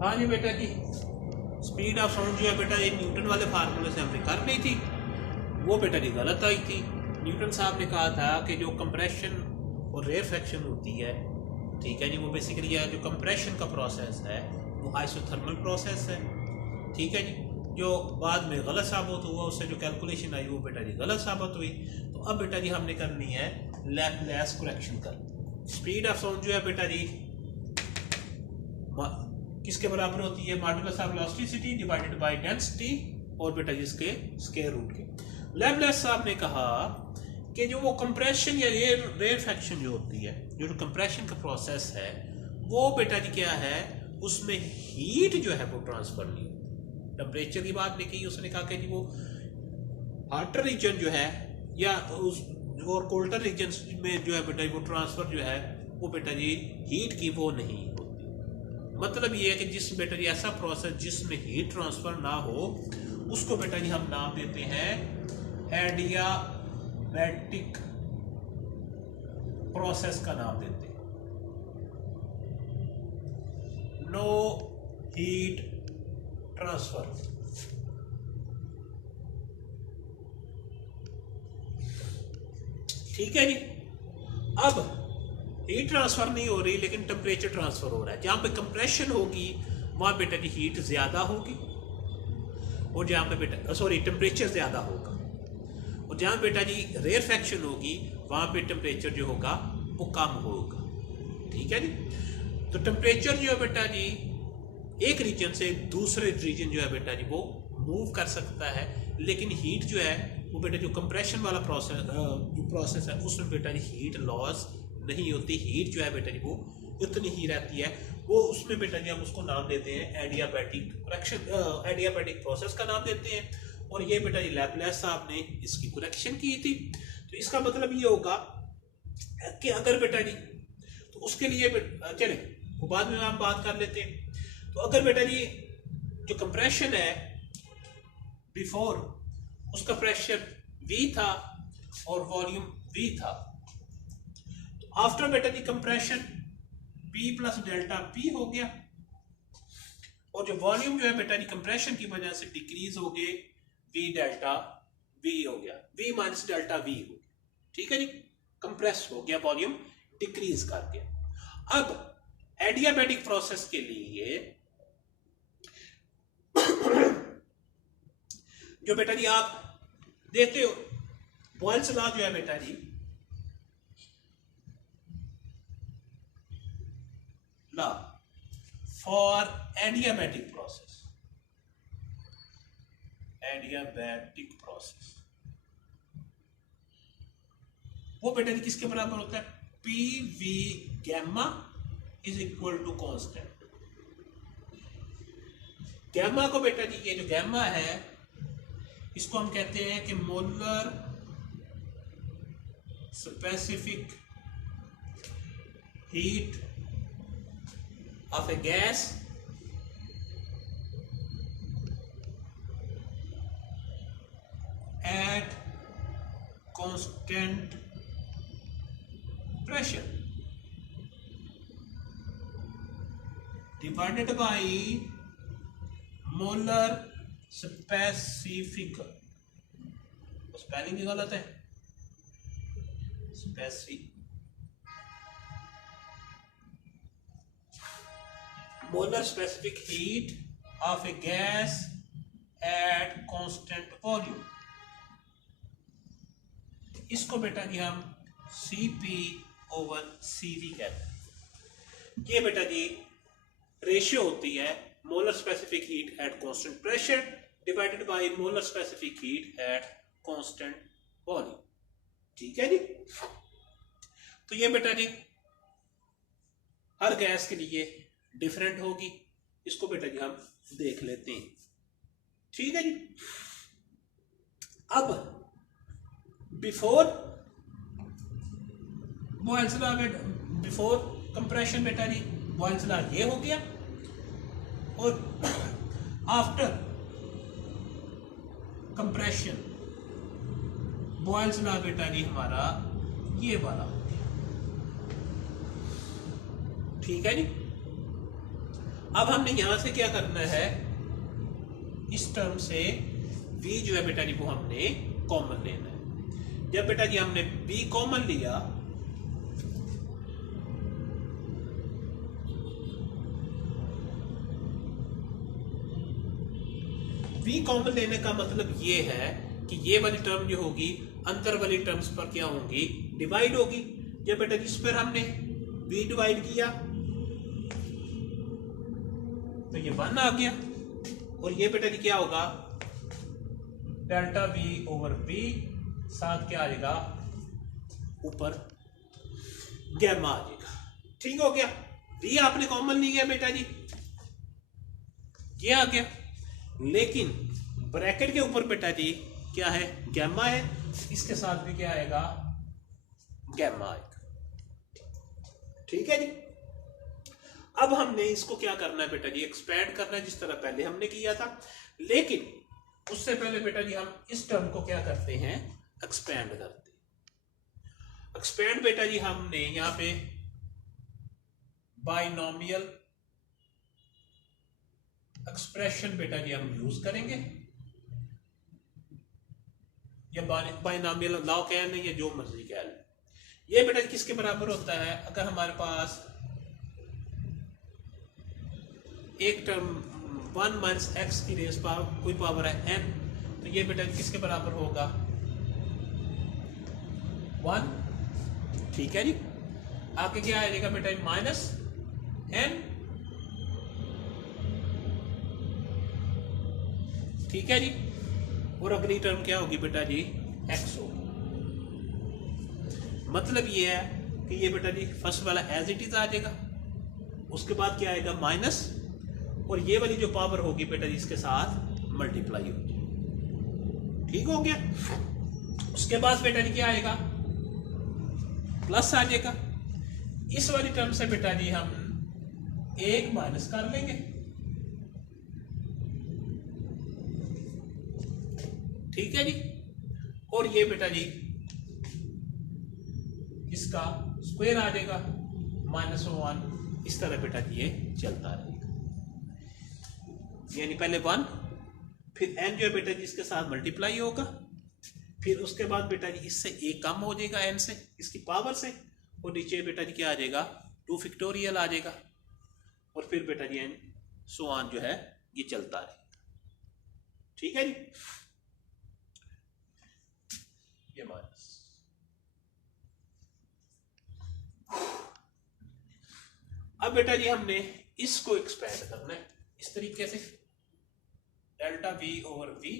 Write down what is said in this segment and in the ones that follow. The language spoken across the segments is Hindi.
हाँ जी बेटा जी, स्पीड ऑफ साउंड जो है बेटा ये न्यूटन वाले फार्मूले से हमने कर ली थी, वो बेटा जी गलत आई थी। न्यूटन साहब ने कहा था कि जो कंप्रेशन और रेयरफेक्शन होती है, ठीक है जी, वो बेसिकली जो कंप्रेशन का प्रोसेस है वो आइसोथर्मल प्रोसेस है, ठीक है जी। जो बाद में गलत साबित हुआ, उससे जो कैलकुलेशन आई वो बेटा जी गलत साबित हुई। तो अब बेटा जी हमने करनी है लैप्लेस करेक्शन कर। स्पीड ऑफ साउंड जो है बेटा जी किसके बराबर होती है? Modulus of velocity divided by density और बेटा जी इसके स्क्वायर रूट के। लैप्लेस साहब ने कहा कि जो वो कंप्रेशन या रेयरफेक्शन जो होती है, जो कंप्रेशन का प्रोसेस है, वो बेटा जी क्या है, उसमें हीट जो है वो ट्रांसफर नहीं होती। टेम्परेचर की बात नहीं की, उसने कहा कि जी वो हार्टर रीजन जो है या उस और कोल्डर रीजन में जो है बेटा वो ट्रांसफर जो है वो बेटा जी हीट की वो नहीं होती। मतलब ये है कि जिस बेटा जी ऐसा प्रोसेस जिसमें हीट ट्रांसफर ना हो, उसको बेटा जी हम नाम देते हैं एडियाबैटिक प्रोसेस का नाम देते हैं। No heat transfer. ठीक है जी। अब हीट ट्रांसफर नहीं हो रही लेकिन टेम्परेचर ट्रांसफर हो रहा है। जहां पे कंप्रेशन होगी वहां बेटा जी हीट ज्यादा होगी, और जहां पे बेटा टेम्परेचर ज्यादा होगा, और जहां बेटा जी रेयरफेक्शन होगी वहां पे टेम्परेचर जो होगा वो कम होगा। ठीक है जी। तो टेम्परेचर जो है बेटा जी एक रीजन से दूसरे रीजन जो है बेटा जी वो मूव कर सकता है, लेकिन हीट जो है वो बेटा जो कंप्रेशन वाला प्रोसेस है उसमें बेटा जी हीट लॉस नहीं होती। हीट जो है बेटा जी वो इतनी ही रहती है। वो उसमें बेटा जी हम उसको नाम देते हैं एडियाबैटिक करेक्शन, एडियाबैटिक प्रोसेस का नाम देते हैं। और ये बेटा जी लैप्लेस साहब ने इसकी करेक्शन की थी। तो इसका मतलब ये होगा कि अगर बेटा जी, तो उसके लिए चले वो बाद में हम बात कर लेते हैं। तो अगर बेटा जी जो कंप्रेशन है बिफोर, उसका प्रेशर V था और वॉल्यूम V था, तो आफ्टर बेटा जी compression P plus delta P हो गया, और जो वॉल्यूम जो है बेटा जी कंप्रेशन की वजह से डिक्रीज हो गए, V डेल्टा V हो गया, V माइनस डेल्टा V हो गया। ठीक है जी, कंप्रेस हो गया, वॉल्यूम डिक्रीज कर गया। अब एडियाबैटिक प्रोसेस के लिए जो बेटा जी आप देखते हो बॉयल्स लॉ जो है बेटा जी law for adiabatic process, adiabatic process वो बेटा जी किसके बराबर होता है? P V gamma is equal to constant. Gamma को बेटा जी ये जो गैमा है इसको हम कहते हैं कि molar specific heat of a gas at constant pressure divided by molar specific, spelling ही गलत है, molar specific heat of a gas at constant volume. इसको बेटा जी हम CP/CV कहते हैं। ये बेटा जी रेशियो होती है molar specific heat at constant pressure divided by molar specific heat at constant volume. ठीक है जी। तो ये बेटा जी हर गैस के लिए डिफरेंट होगी, इसको बेटा जी हम देख लेते हैं। ठीक है जी। अब before Boyle's law, before compression बेटा जी बॉयल्स लॉ ये हो गया, और आफ्टर कंप्रेशन बॉयल्स लॉ बेटा जी हमारा ये वाला हो गया। ठीक है जी। अब हमने यहां से क्या करना है, इस टर्म से v जो है बेटा जी वो हमने कॉमन लेना है। जब बेटा जी हमने v कॉमन लिया, v कॉमन लेने का मतलब ये है कि ये वाली टर्म जो होगी अंदर वाली टर्म्स पर क्या होंगी, डिवाइड होगी। जब बेटा जी इस पर हमने v डिवाइड किया तो ये 1 आ गया, और ये बेटा जी क्या होगा, डेल्टा v ओवर v, साथ क्या आ जाएगा ऊपर गैमा आ जाएगा। ठीक हो गया, v आपने कॉमन लिया बेटा जी, ये आ गया, लेकिन ब्रैकेट के ऊपर बेटा जी क्या है, गैमा है, इसके साथ भी क्या आएगा, गैमा आएगा। ठीक है जी। अब हमने इसको क्या करना है बेटा जी, एक्सपैंड करना है जिस तरह पहले हमने किया था, लेकिन उससे पहले बेटा जी हम इस टर्म को क्या करते हैं, एक्सपैंड करते हैं। एक्सपैंड बेटा जी हमने यहां पे बाइनोमियल एक्सप्रेशन बेटा जी हम यूज करेंगे, या बाइनोमियल लॉ कह लें या जो मर्जी कह लें। ये बेटा किसके बराबर होता है, अगर हमारे पास एक टर्म 1 माइनस एक्स की रेस पावर कोई पावर है n, तो ये बेटा किसके बराबर होगा, 1। ठीक है जी। आगे क्या आएगा बेटा, माइनस n। ठीक है जी। और अगली टर्म क्या होगी बेटा जी, x होगी। मतलब ये है कि ये बेटा जी फर्स्ट वाला एज इट इज आ जाएगा, उसके बाद क्या आएगा माइनस, और ये वाली जो पावर होगी बेटा जी इसके साथ मल्टीप्लाई होगी। ठीक हो गया। उसके बाद बेटा जी क्या आएगा, प्लस आ जाएगा। इस वाली टर्म से बेटा जी हम 1 माइनस कर लेंगे। ठीक है जी। और ये बेटा जी इसका स्क्वायर आ जाएगा -1, इस तरह बेटा जी ये चलता रहेगा। यानी पहले 1, फिर n जो है बेटा जी इसके साथ मल्टीप्लाई होगा, फिर उसके बाद बेटा जी इससे 1 कम हो जाएगा n से, इसकी पावर से, और नीचे बेटा जी क्या आ जाएगा, 2 फैक्टोरियल आ जाएगा, और फिर बेटा जी n सो ऑन जो है ये चलता रहेगा। ठीक है जी। ये माइनस, अब बेटा जी हमने इसको एक्सपैंड करना है इस तरीके से, डेल्टा v ओवर v,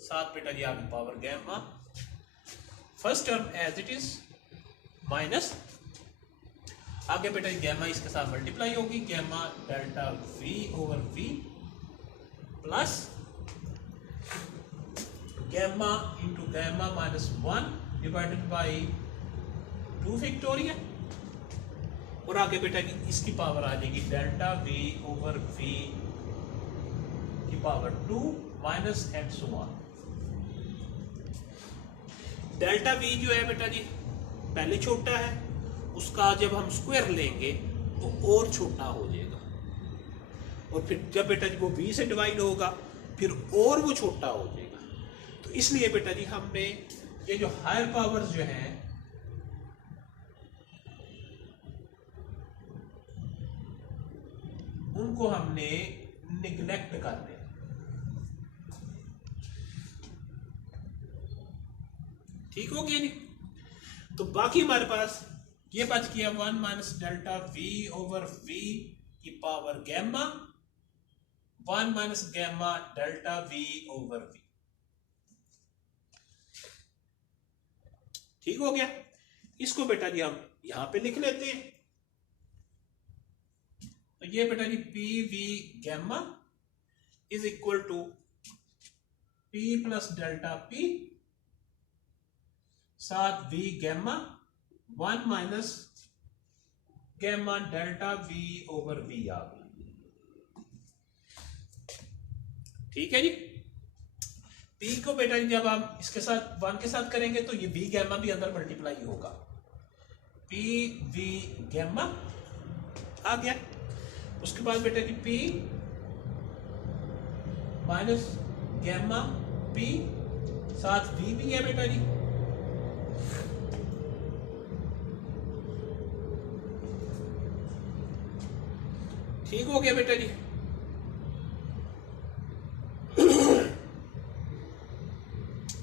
साथ बेटा जी आगे power gamma, first term as it is minus, आगे बेटा जी गैमा इसके साथ मल्टीप्लाई होगी, gamma delta v over v plus gamma into gamma -1 divided by 2 factorial, और आगे बेटा जी इसकी पावर आ जाएगी डेल्टा v ओवर v की power 2 minus and so on. Delta v जो है बेटा जी पहले छोटा है, उसका जब हम स्क्वायर लेंगे तो और छोटा हो जाएगा, और फिर जब बेटा जी वो v से डिवाइड होगा फिर और वो छोटा हो जाएगा। तो इसलिए बेटा जी हमने ये जो हायर पावर्स जो हैं उनको हमने निग्लेक्ट कर दिया। ठीक हो गया नहीं। तो बाकी हमारे पास ये बच गया 1 minus delta v over v की power gamma, 1 minus gamma delta v over v। ठीक हो गया। इसको बेटा जी हम यहां पे लिख लेते हैं। तो ये बेटा जी P V gamma is equal to p plus delta p साथ v gamma 1 minus gamma delta v over v आ गया। ठीक है जी। p को बेटा जी जब आप इसके साथ 1 के साथ करेंगे तो ये v गैमा भी अंदर मल्टीप्लाई होगा, p v गैमा आ गया। उसके बाद बेटा जी P माइनस गैमा P साथ V भी है बेटा जी। ठीक हो गया बेटा जी।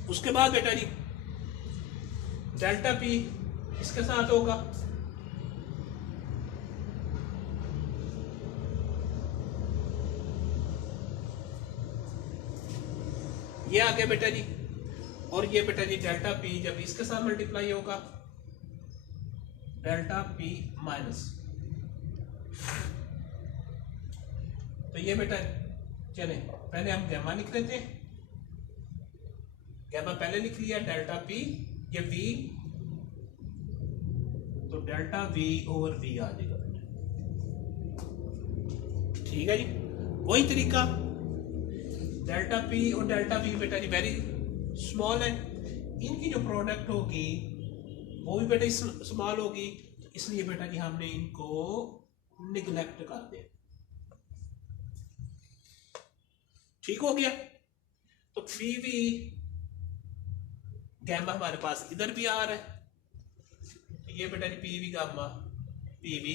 उसके बाद बेटा जी डेल्टा P इसके साथ होगा, ये आ गया बेटा जी। और ये बेटा जी डेल्टा P जब इसके साथ मल्टीप्लाई होगा डेल्टा P माइनस, तो ये बेटा चले पहले हम गैमा लिख लेते हैं। गैमा पहले लिख लिया, डेल्टा P ये V, तो डेल्टा V ओवर V आ जाएगा बेटा। ठीक है जी। वही तरीका डेल्टा P और डेल्टा V बेटा जी वेरी स्मॉल है, इनकी जो प्रोडक्ट होगी वो भी बेटा स्मॉल होगी, तो इसलिए बेटा जी हमने इनको निगलेक्ट कर दिया। ठीक हो गया। तो PV गैमा हमारे पास इधर भी आ रहा है, तो ये बेटा जी PV गामा PV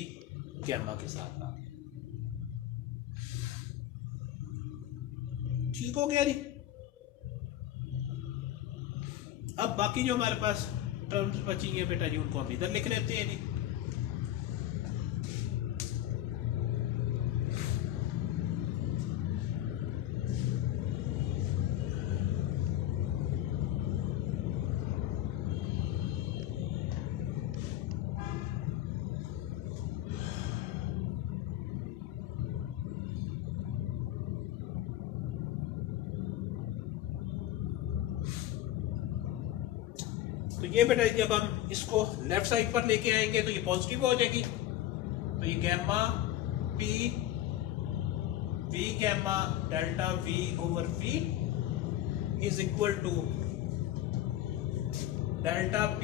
गैमा के साथ आ गया। ठीक हो गया जी। अब बाकी जो हमारे पास टर्म्स बची हैं बेटा जी उनको हम इधर लिख लेते हैं जी। तो ये बेटा जब हम इसको लेफ्ट साइड पर लेके आएंगे तो ये पॉजिटिव हो जाएगी, तो ये gamma P V gamma delta V over V is equal to delta P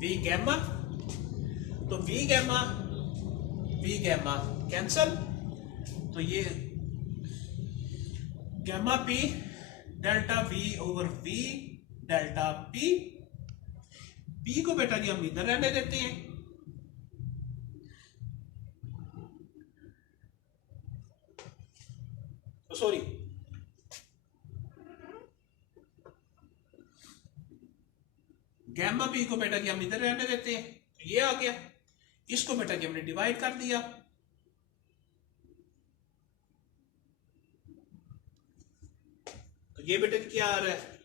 V gamma, तो V गैमा कैंसल, तो ये gamma P delta V over V delta P को बेटा जी हम इधर रहने देते हैं, सॉरी गैमा P को बेटा जी हम इधर रहने देते हैं, तो ये आ गया। इसको बेटा जी हमने डिवाइड कर दिया, ये बेटा क्या आ रहा है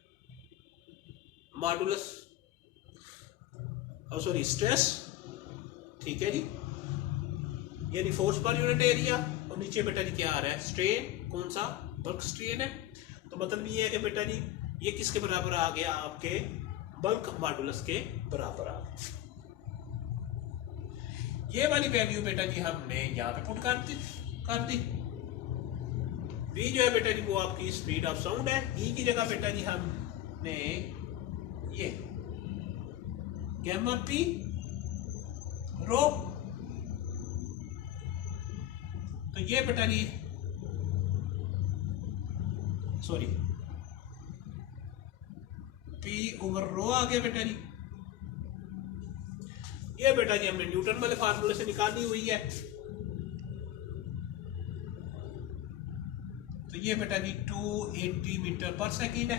मॉडुलस सॉरी स्ट्रेस। ठीक है जी, यानी फोर्स पर यूनिट एरिया, और नीचे बेटा जी क्या आ रहा है स्ट्रेन, कौन सा बल्क स्ट्रेन है। तो मतलब ये है कि बेटा जी ये किसके बराबर आ गया, आपके बल्क मॉडुलस के बराबर आ गया। ये वाली वैल्यू बेटा जी हमने यहाँ पे पुट कर दी। V जो है बेटा जी वो आपकी स्पीड ऑफ साउंड है, E की जगह बेटा जी हमने ये गैमा P रो, तो ये बेटा जी सॉरी P ओवर रो आ गया बेटा जी। ये बेटा जी हमने न्यूटन वाले फार्मूले से निकाली हुई है, तो ये बेटा जी 280 मीटर पर सेकेंड है।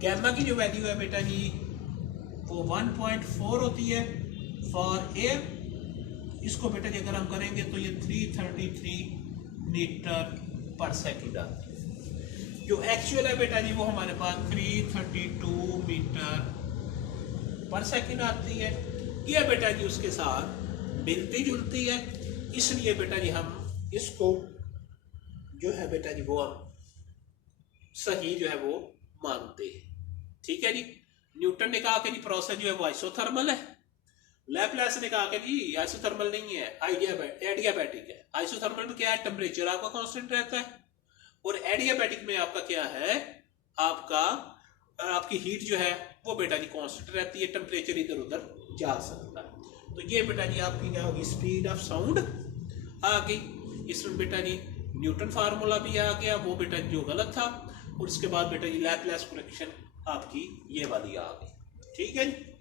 गैमा की जो वैल्यू है बेटा जी वो 1.4 होती है फॉर एयर, इसको बेटा जी अगर हम करेंगे तो ये 333 मीटर पर सेकेंड आती है। जो एक्चुअल है बेटा जी वो हमारे पास 332 मीटर पर सेकेंड आती है। ये बेटा जी उसके साथ मिलती जुलती है, इसलिए बेटा जी हम इसको जो है बेटा जी वो हम सही जो है वो मानते हैं। ठीक है जी। न्यूटन ने कहा कि जी प्रोसेस जो है वो आइसोथर्मल है, लैपलेस ने कहा कि जी आइसोथर्मल नहीं है, एडियाबैटिक है। आइसोथर्मल में क्या है, टेम्परेचर आपका कांस्टेंट रहता है, और एडियाबैटिक में आपका क्या है, आपका आपकी हीट जो है वो बेटा जी कांस्टेंट रहती है, टेम्परेचर इधर उधर जा सकता है। तो ये बेटा जी आपकी क्या होगी, स्पीड ऑफ साउंड आ गई। इसमें बेटा जी न्यूटन फार्मूला भी आ गया, वो बेटा जो गलत था। और उसके बाद बेटा जी लैपलेस करेक्शन आपकी ये वाली आ गई। ठीक है जी।